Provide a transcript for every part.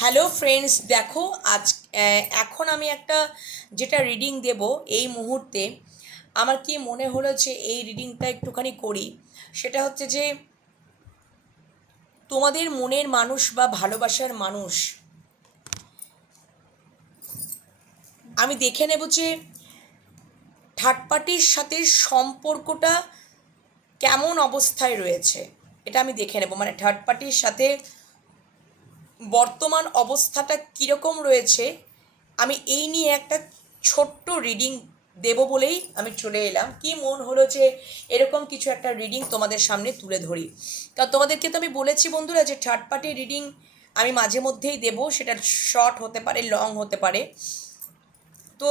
Hello friends দেখো আজ এখন আমি একটা যেটা রিডিং দেব এই মুহূর্তে, আমার কি মনে হলো যে এই রিডিংটা একটুখানি করি, সেটা হচ্ছে যে তোমাদের মনের মানুষ বা ভালোবাসার মানুষ, আমি দেখে নেব যে থার্ড পার্টির সাথে সম্পর্কটা কেমন অবস্থায় রয়েছে, এটা আমি দেখে নেব। মানে থার্ড পার্টির সাথে বর্তমান অবস্থাটা কীরকম রয়েছে, আমি এই নিয়ে একটা ছোট্ট রিডিং দেব বলেই আমি চলে এলাম। কি মন হলো যে এরকম কিছু একটা রিডিং তোমাদের সামনে তুলে ধরি? কারণ তোমাদেরকে তো আমি বলেছি বন্ধুরা যে থার্ড পার্টি রিডিং আমি মাঝে মধ্যেই দেবো, সেটা শর্ট হতে পারে লং হতে পারে। তো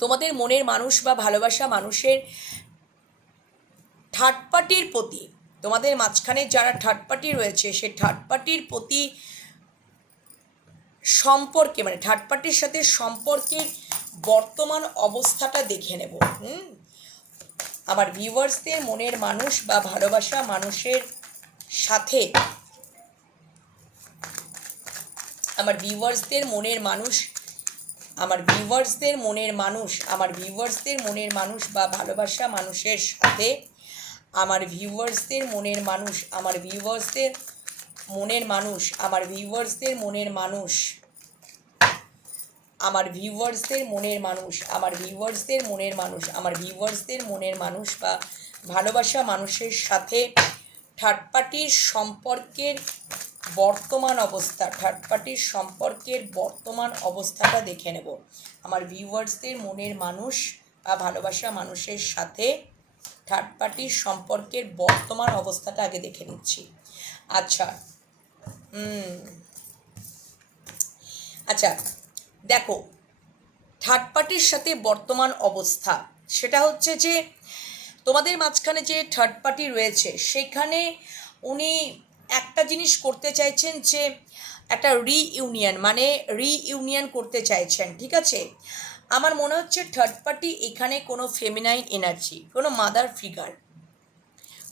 তোমাদের মনের মানুষ বা ভালোবাসা মানুষের থার্ড পার্টির প্রতি তোমাদের মাঝখানে যারা থার্ড পার্টি রয়েছে সেই থার্ড পার্টির প্রতি সম্পর্কে মানে থার্ড পার্টির সাথে সম্পর্কের বর্তমান অবস্থাটা দেখে নেব, হুম? আমার ভিউয়ার্সদের মনের মানুষ বা ভালোবাসা মানুষের সাথে আমার ভিউয়ার্সদের মনের মানুষ, আমার ভিউয়ার্সদের মনের মানুষ, আমার ভিউয়ার্সদের মনের মানুষ বা ভালোবাসা মানুষের সাথে আমার ভিউয়ার্সদের মনের মানুষ, আমার ভিউয়ার্সদের মনের মানুষ, আমার ভিউয়ার্সদের মনের মানুষ। আমার ভিউয়ার্সদের মনের মানুষ, আমার ভিউয়ার্সদের মনের মানুষ, আমার ভিউয়ার্সদের মনের মানুষ বা ভালোবাসা মানুষের সাথে থার্ড পার্টির সম্পর্কের বর্তমান অবস্থা থার্ড পার্টির সম্পর্কের বর্তমান অবস্থাটা দেখে নেব। আমার ভিউয়ার্সদের মনের মানুষ বা ভালোবাসা মানুষের সাথে থার্ড পার্টির সম্পর্কের বর্তমান অবস্থাটা আগে দেখে নিচ্ছি। আচ্ছা আচ্ছা দেখো থার্ড পার্টির সাথে বর্তমান অবস্থা, সেটা হচ্ছে যে তোমাদের মাঝখানে যে থার্ড পার্টি রয়েছে, সেখানে উনি একটা জিনিস করতে চাইছেন যে একটা রিইউনিয়ন মানে রিইউনিয়ন করতে চাইছেন, ঠিক আছে? আমার মনে হচ্ছে থার্ড পার্টি এখানে কোনো ফেমিনাইন এনার্জি কোনো মাদার ফিগার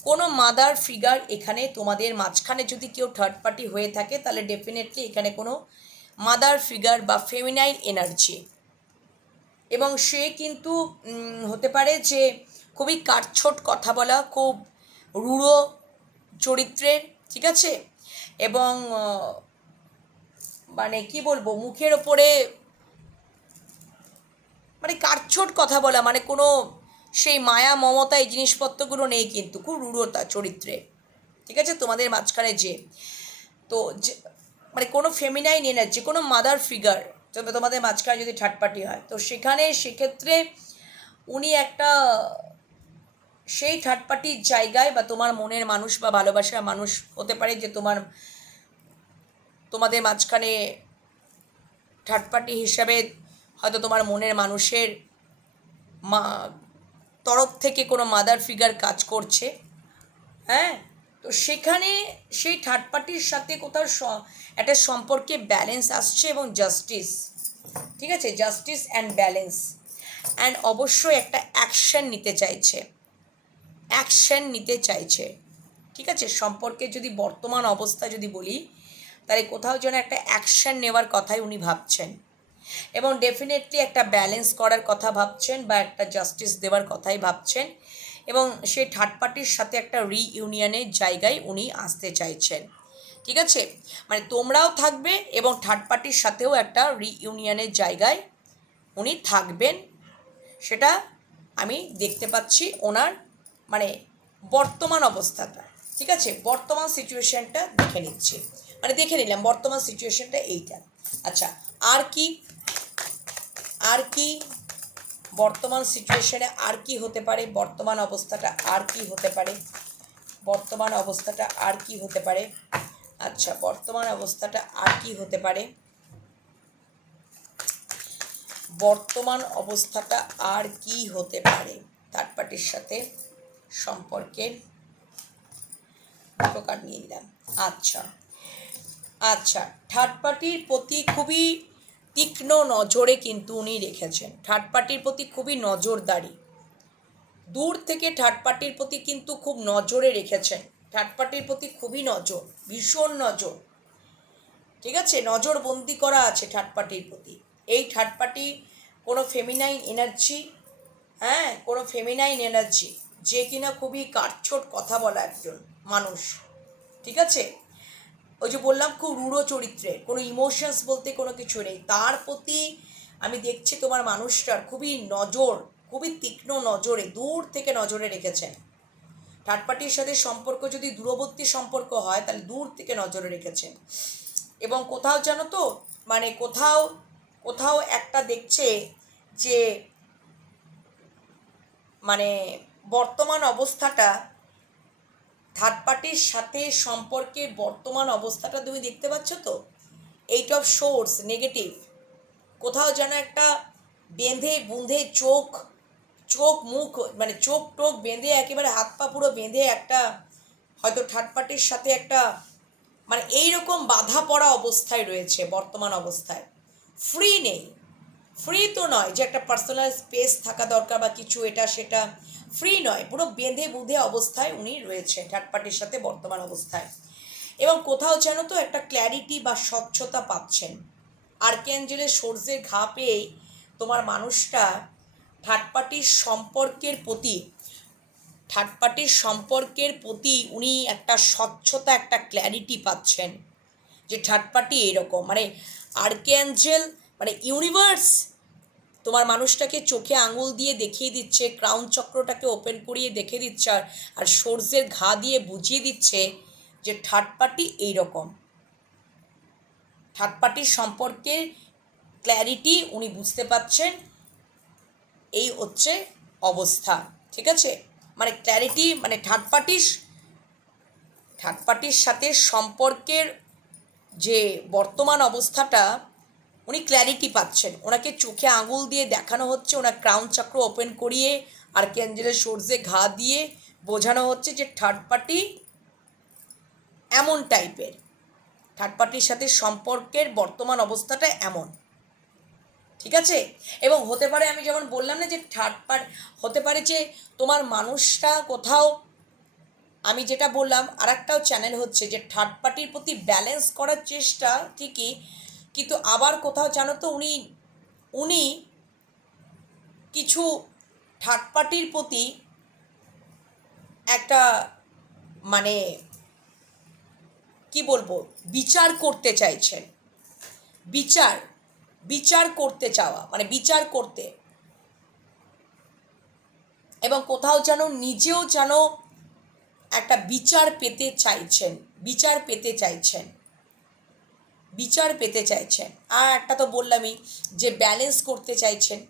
কোনো মাদার ফিগার এখানে তোমাদের মাঝখানে যদি কেউ থার্ড পার্টি হয়ে থাকে, তাহলে ডেফিনেটলি এখানে কোনো মাদার ফিগার বা ফেমিনাইন এনার্জি এবং সে কিন্তু হতে পারে যে খুবই কাটছোট কথা বলা, খুব রূঢ় চরিত্রের, ঠিক আছে? এবং মানে কি বলব, মুখের ওপরে মানে কাটছোট কথা বলা মানে কোনো সেই মায়া মমতা এই জিনিসপত্রগুলো নেই কিন্তু, খুব রূঢ়তা চরিত্রে। ঠিক আছে? তোমাদের মাঝখানে যে, তো যে মানে কোনো ফেমিনাইন এনার্জি কোনো মাদার ফিগার তবে তোমাদের মাঝখানে যদি থার্ড পার্টি হয়, তো সেখানে সেক্ষেত্রে উনি একটা সেই থার্ড পার্টির জায়গায় বা তোমার মনের মানুষ বা ভালোবাসার মানুষ হতে পারে যে তোমার, তোমাদের মাঝখানে থার্ড পার্টি হিসাবে হয়তো তোমার মনের মানুষের মা, তরফ থেকে কোনো মাদার ফিগার কাজ করছে। হ্যাঁ? তো সেখানে সেই থার্ড পার্টির সাথে কোথাও একটা সম্পর্কে ব্যালেন্স আসছে এবং জাস্টিস ঠিক আছে? জাস্টিস অ্যান্ড ব্যালেন্স অ্যান্ড অবশ্যই একটা অ্যাকশন নিতে চাইছে। অ্যাকশন নিতে চাইছে। ঠিক আছে? সম্পর্কে যদি বর্তমান অবস্থা যদি বলি, তাহলে কোথাও যেন একটা অ্যাকশন নেওয়ার কথাই উনি ভাবছেন। এবং ডেফিনেটলি একটা ব্যালেন্স করার কথা ভাবছেন বা একটা জাস্টিস দেওয়ার কথাই ভাবছেন এবং সেই থার্ড পার্টির সাথে একটা রিইউনিয়নের জায়গায় উনি আসতে চাইছেন। ঠিক আছে? মানে তোমরাও থাকবে এবং থার্ড পার্টির সাথেও একটা রিইউনিয়নের জায়গায় উনি থাকবেন। সেটা আমি দেখতে পাচ্ছি ওনার মানে বর্তমান অবস্থাটা। ঠিক আছে? বর্তমান সিচুয়েশনটা দেখে নিচ্ছি। মানে দেখে নিলাম বর্তমান সিচুয়েশনটা এইটা। আচ্ছা আর কি আর কি বর্তমান সিচুয়েশনে আর কি হতে পারে? বর্তমান অবস্থাটা আর কি হতে পারে? বর্তমান অবস্থাটা আর কি হতে পারে? আচ্ছা বর্তমান অবস্থাটা আর কি হতে পারে? বর্তমান অবস্থাটা আর কি হতে পারে? থার্ড পার্টির সাথে সম্পর্কের প্রকার নিয়ে নিলাম। আচ্ছা আচ্ছা থার্ড পার্টির প্রতি খুবই তীক্ষ্ণ নজরে কিন্তু উনি রেখেছেন। থার্ড পার্টির প্রতি খুবই নজরদারি। দূর থেকে থার্ড পার্টির প্রতি কিন্তু খুব নজরে রেখেছেন। থার্ড পার্টির প্রতি খুবই নজর, ভীষণ নজর। ঠিক আছে? নজরবন্দি করা আছে থার্ড পার্টির প্রতি। এই থার্ড পার্টি কোনো ফেমিনাইন এনার্জি হ্যাঁ? কোনো ফেমিনাইন এনার্জি যে কিনা খুবই কাটছোট কথা বলা একজন মানুষ। ঠিক আছে? ওই যে বললাম, খুব রূঢ় চরিত্রে কোনো ইমোশনস বলতে কোনো কিছু নেই। তার প্রতি আমি দেখছি তোমার মানুষটার খুবই নজর, খুবই তীক্ষ্ণ নজরে, দূর থেকে নজরে রেখেছেন। থার্ড পার্টির সাথে সম্পর্ক যদি দূরবর্তী সম্পর্ক হয়, তাহলে দূর থেকে নজরে রেখেছেন। এবং কোথাও জানো তো মানে কোথাও কোথাও একটা দেখছে যে মানে বর্তমান অবস্থাটা থার্ড পার্টির সাথে সম্পর্কের বর্তমান অবস্থাটা তুমি দেখতে পাচ্ছ তো? এইট অফ সোর্স নেগেটিভ কোথাও যেন একটা বেঁধে বুঁধে চোখ চোখ, মুখ মানে চোখ টোক বেঁধে একেবারে হাত পা পুরো বেঁধে একটা, হয়তো থার্ড পার্টির সাথে একটা মানে এইরকম বাধা পড়া অবস্থায় রয়েছে বর্তমান অবস্থায়। ফ্রি নেই। ফ্রি তো নয় যে একটা পার্সোনাল স্পেস থাকা দরকার বা কিছু এটা সেটা। ফ্রি নয়, পুরো বেঁধে বুঁধে অবস্থায় উনি রয়েছে পার্টির সাথে বর্তমান অবস্থায়। এবং কোথাও যেন তো একটা ক্ল্যারিটি বা স্বচ্ছতা পাচ্ছেন। আর্কেঞ্জেলের সূর্যের ঘা পেয়েই তোমার মানুষটা থার্ড পার্টির সম্পর্কের প্রতি থার্ড পার্টির সম্পর্কের প্রতি উনি একটা স্বচ্ছতা, একটা ক্ল্যারিটি পাচ্ছেন যে থার্ড পার্টি এরকম। মানে আর্কেঞ্জেল মানে ইউনিভার্স তোমার মানুষটাকে চোখে আঙুল দিয়ে দেখিয়ে দিচ্ছে ক্রাউন চক্রটাকে ওপেন করিয়ে দেখে দিচ্ছে আর সূর্যের ঘা দিয়ে বুঝিয়ে দিচ্ছে যে থার্ড পার্টি এইরকম। থার্ড পার্টির সম্পর্কে ক্ল্যারিটি উনি বুঝতে পাচ্ছেন এই হচ্ছে অবস্থা, ঠিক আছে? মানে ক্ল্যারিটি মানে থার্ড পার্টির থার্ড পার্টির সাথে সম্পর্কের যে বর্তমান অবস্থাটা উনি ক্ল্যারিটি পাচ্ছেন। ওনাকে চোখে আঙুল দিয়ে দেখানো হচ্ছে, ওনার ক্রাউন চক্র ওপেন করিয়ে আর ক্যান্ডেলের সর্ষে ঘা দিয়ে বোঝানো হচ্ছে যে থার্ড পার্টি এমন টাইপের থার্ড পার্টির সাথে সম্পর্কের বর্তমান অবস্থাটা এমন। ঠিক আছে? এবং হতে পারে আমি যেমন বললাম না যে থার্ড পার্ট হতে পারে যে তোমার মানুষটা কোথাও, আমি যেটা বললাম আর একটাও চ্যানেল হচ্ছে যে থার্ড পার্টির প্রতি ব্যালেন্স করার চেষ্টা ঠিকই কিন্তু আবার কোথাও জানো তো উনি উনি কিছু পার্টির প্রতি একটা মানে কি বলব, বিচার করতে চাইছেন। বিচার বিচার করতে চাওয়া মানে বিচার করতে। এবং কোথাও যেন নিজেও যেন একটা বিচার পেতে চাইছেন, বিচার পেতে চাইছেন। বিচার পেতে চাইছেন। আর একটা তো বললামই যে ব্যালেন্স করতে চাইছেন।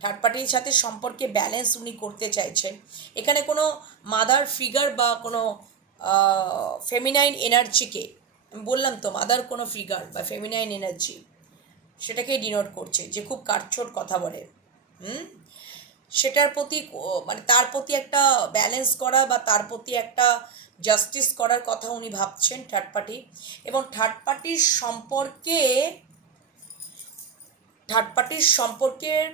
থার্ড পার্টির সাথে সম্পর্কে ব্যালেন্স উনি করতে চাইছেন। এখানে কোনো মাদার ফিগার বা কোনো ফেমিনাইন এনার্জিকে বললাম তো মাদার কোনো ফিগার বা ফেমিনাইন এনার্জি সেটাকে ডিনোট করছে, যে খুব কাটছোট কথা বলে। হুম? সেটার প্রতি মানে তার প্রতি একটা ব্যালেন্স করা বা তার প্রতি একটা জাস্টিস করার কথা উনি ভাবছেন থার্ড পার্টি এবং থার্ড পার্টির সম্পর্কে থার্ড পার্টির সম্পর্কের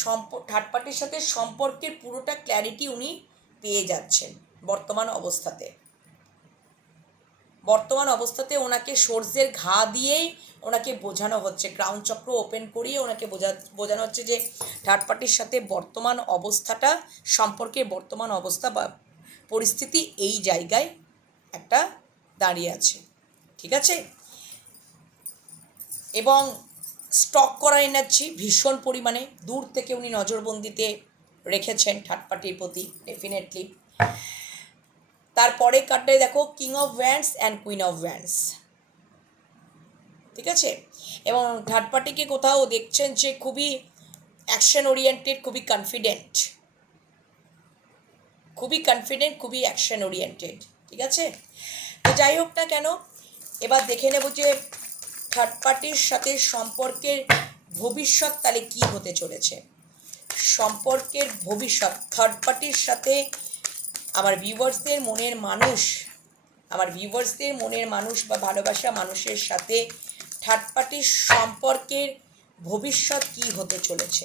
সম্প থার্ড পার্টির সাথে সম্পর্কের পুরোটা ক্ল্যারিটি উনি পেয়ে যাচ্ছেন বর্তমান অবস্থাতে। বর্তমান অবস্থাতে ওনাকে সর্ষের ঘা দিয়েই ওনাকে বোঝানো হচ্ছে ক্রাউন চক্র ওপেন করিয়ে ওনাকে বোঝা, বোঝানো হচ্ছে যে থার্ড পার্টির সাথে বর্তমান অবস্থাটা, সম্পর্কে বর্তমান অবস্থা বা পরিস্থিতি এই জায়গায় একটা দাঁড়িয়ে আছে। ঠিক আছে? এবং স্টক করা এনার্জি ভীষণ পরিমাণে দূর থেকে উনি নজরবন্দিতে রেখেছেন থার্ড পার্টির প্রতি ডেফিনেটলি তারপরে কার্ডটায় দেখো king of wands and queen of wands ঠিক আছে? এবং থার্ড পার্টিকে কোথাও দেখছেন যে খুবই অ্যাকশন ওরিয়েন্টেড খুবই কনফিডেন্ট খুবই কনফিডেন্ট খুবই অ্যাকশন ওরিয়েন্টেড ঠিক আছে? তো যাই হোক না কেন, এবার দেখে নেব যে থার্ড পার্টির সাথে সম্পর্কের ভবিষ্যৎ তাহলে কী হতে চলেছে। সম্পর্কের ভবিষ্যৎ থার্ড পার্টির সাথে আমার ভিউয়ার্সদের মনের মানুষ, আমার ভিউয়ার্সদের মনের মানুষ বা ভালোবাসা মানুষের সাথে থার্ড পার্টির সম্পর্কের ভবিষ্যৎ কী হতে চলেছে?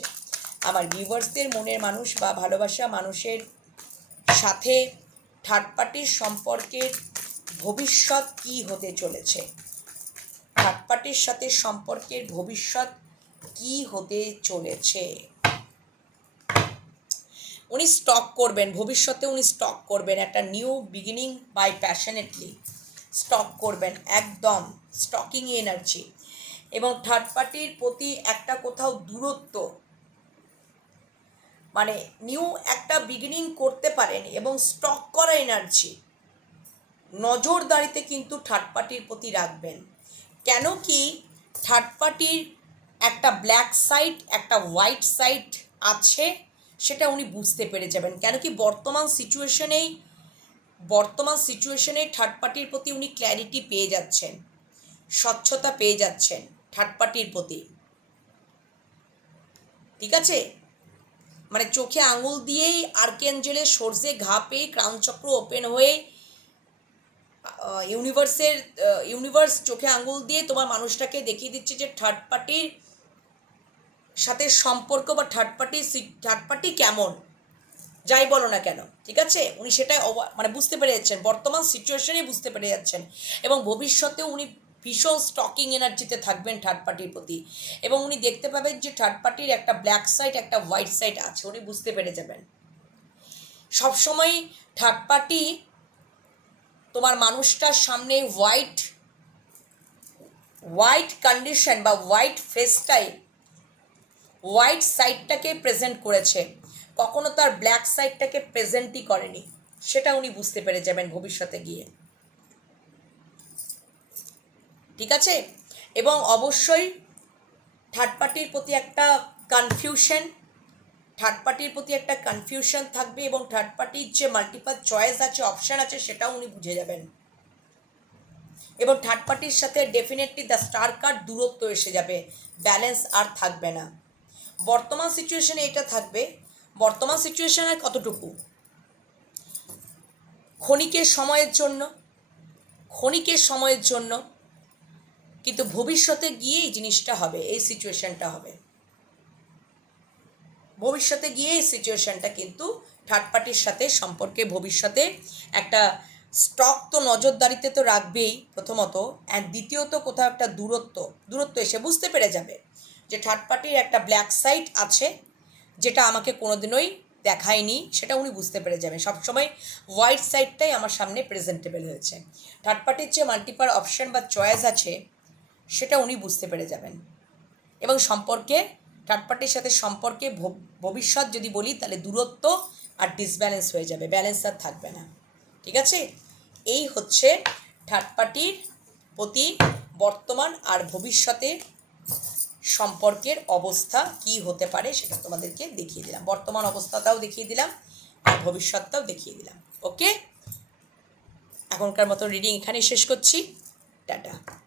আমার ভিউয়ার্সদের মনের মানুষ বা ভালোবাসা মানুষের সাথে থার্ড পার্টির সম্পর্কের ভবিষ্যৎ কি হতে চলেছে? থার্ড পার্টির সাথে সম্পর্কের ভবিষ্যৎ কি হতে চলেছে? উনি স্টক করবেন, ভবিষ্যতে উনি স্টক করবেন, একটা new beginning by passionately stalk করবেন, একদম স্টকিং এনার্জি এবং থার্ড পার্টির প্রতি একটা কোথাও দূরত্ব মানে নিউ একটা বিগিনিং করতে পারেন এবং স্টক করা এনার্জি নজরদারিতে কিন্তু থার্ড পার্টির প্রতি রাখবেন। কেন কি থার্ড পার্টির একটা ব্ল্যাক সাইড একটা হোয়াইট সাইড আছে, সেটা উনি বুঝতে পেরে যাবেন। কেন কি বর্তমান সিচুয়েশনেই বর্তমান সিচুয়েশনে থার্ড পার্টির প্রতি উনি ক্ল্যারিটি পেয়ে যাচ্ছেন, স্বচ্ছতা পেয়ে যাচ্ছেন থার্ড পার্টির প্রতি। ঠিক আছে? মানে চোখে আঙুল দিয়েই আর্কেঞ্জেলের সর্ষে ঘা পেয়ে ক্রাউন চক্র ওপেন হয়ে ইউনিভার্সের ইউনিভার্স চোখে আঙুল দিয়ে তোমার মানুষটাকে দেখিয়ে দিচ্ছে যে থার্ড পার্টির সাথে সম্পর্ক বা থার্ড পার্টি থার্ড পার্টি কেমন? যাই বলো না কেন, ঠিক আছে? উনি সেটাই মানে বুঝতে পেরে যাচ্ছেন। বর্তমান সিচুয়েশনেই বুঝতে পেরে যাচ্ছেন। এবং ভবিষ্যতেও উনি ভীষণ স্টকিং এনার্জিতে থাকবেন থার্ড পার্টির প্রতি। এবং উনি দেখতে পাবেন যে থার্ড পার্টির একটা ব্ল্যাক সাইড একটা হোয়াইট সাইড আছে, উনি বুঝতে পেরে যাবেন। সবসময় থার্ড পার্টি তোমার মানুষটার সামনে হোয়াইট হোয়াইট কন্ডিশন বা হোয়াইট ফেসটাই হোয়াইট সাইডটাকে প্রেজেন্ট করেছে। কখনো তার ব্ল্যাক সাইডটাকে প্রেজেন্টই করেনি। সেটা উনি বুঝতে পেরে যাবেন ভবিষ্যতে গিয়ে। ঠিক আছে? এবং অবশ্যই থার্ড পার্টির প্রতি একটা কনফিউশন থার্ড পার্টির প্রতি একটা কনফিউশন থাকবে এবং থার্ড পার্টির যে মাল্টিপাল চয়েস আছে অপশান আছে, সেটাও উনি বুঝে যাবেন। এবং থার্ড পার্টির সাথে ডেফিনেটলি দ্য স্টার কার্ড দূরত্ব এসে যাবে। ব্যালেন্স আর থাকবে না। বর্তমান সিচুয়েশনে এটা থাকবে। বর্তমান সিচুয়েশনে কতটুকু? ক্ষণিকের সময়ের জন্য, ক্ষণিকের সময়ের জন্য কিন্তু ভবিষ্যতে গিয়ে এই জিনিসটা হবে, এই সিচুয়েশনটা হবে। ভবিষ্যতে গিয়ে এই সিচুয়েশনটা কিন্তু থার্ড পার্টির সাথে সম্পর্কে ভবিষ্যতে একটা স্টক তো নজরদারিতে তো রাখবেই প্রথমত অ্যান্ড দ্বিতীয়ত কোথাও একটা দূরত্ব দূরত্ব এসে বুঝতে পেরে যাবে যে থার্ড পার্টির একটা ব্ল্যাক সাইট আছে, যেটা আমাকে কোনোদিনই দেখায়নি, সেটা উনি বুঝতে পেরে যাবেন। সবসময় হোয়াইট সাইডটাই আমার সামনে প্রেজেন্টেবল হয়েছে। থার্ড পার্টির যে মাল্টিপাল অপশন বা চয়েস আছে সেটা উনি বুঝতে পেরে যাবেন। এবং সম্পর্কে থার্ড পার্টির সাথে সম্পর্কে ভব- ভবিষ্যৎ যদি বলি, তাহলে দূরত্ব আর ডিসব্যালেন্স হয়ে যাবে ব্যালেন্স আর থাকবে না। ঠিক আছে? এই হচ্ছে থার্ড পার্টির প্রতি বর্তমান আর ভবিষ্যতে সম্পর্কের অবস্থা, কি হতে পারে সেটা তোমাদেরকে দেখিয়ে দিলাম। বর্তমান অবস্থাটাও দেখিয়ে দিলাম আর ভবিষ্যৎটাও দেখিয়ে দিলাম। ওকে এখনকার মতো রিডিং এখানেই শেষ করছি। টাটা।